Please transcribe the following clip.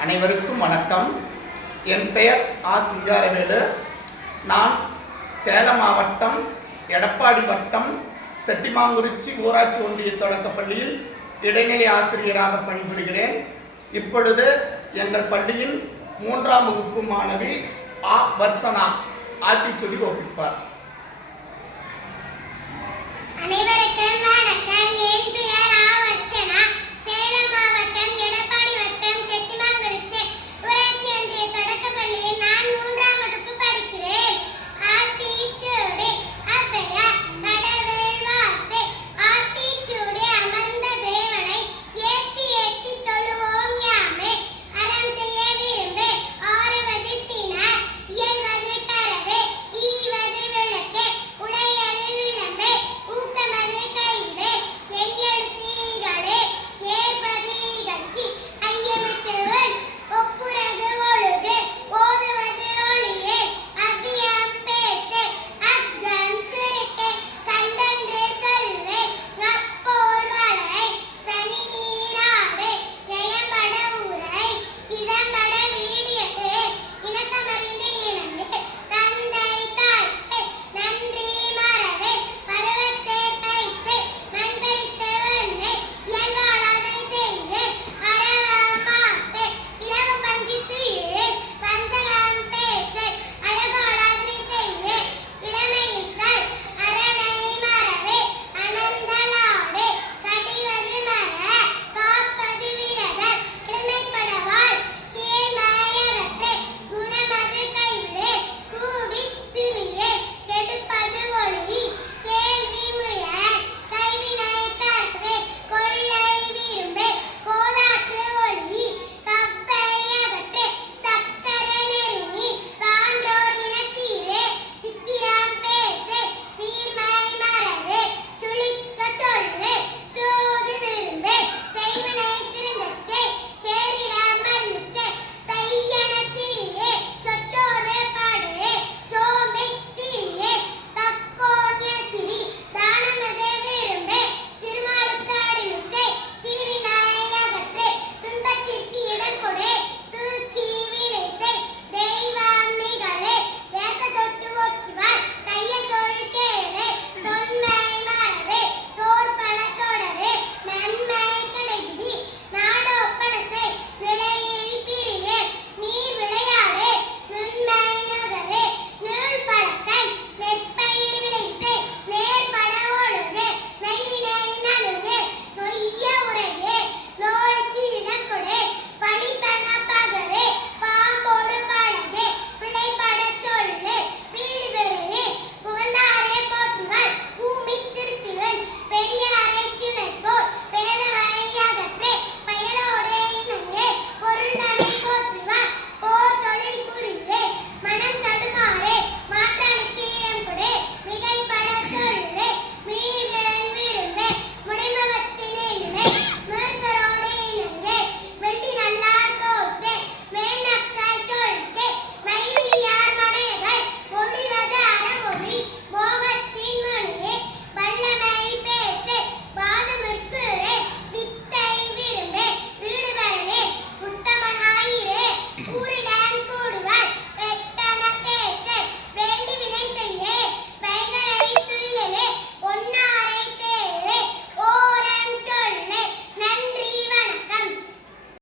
அனைவருக்கும் வணக்கம். என் பெயர் ஆ. சிங்காரவேலு நான் சேலம் மாவட்டம் எடப்பாடி வட்டம் செட்டிமாங்குறிச்சி ஊராட்சி ஒன்றிய தொடக்கப்பள்ளியில் இடைநிலை ஆசிரியராக பணிபுரிகிறேன். இப்பொழுது எங்கள் பள்ளியின் மூன்றாம் வகுப்பு மாணவி ஆ. வர்சனா ஆத்திச்சொல்லி ஒப்பிப்பார்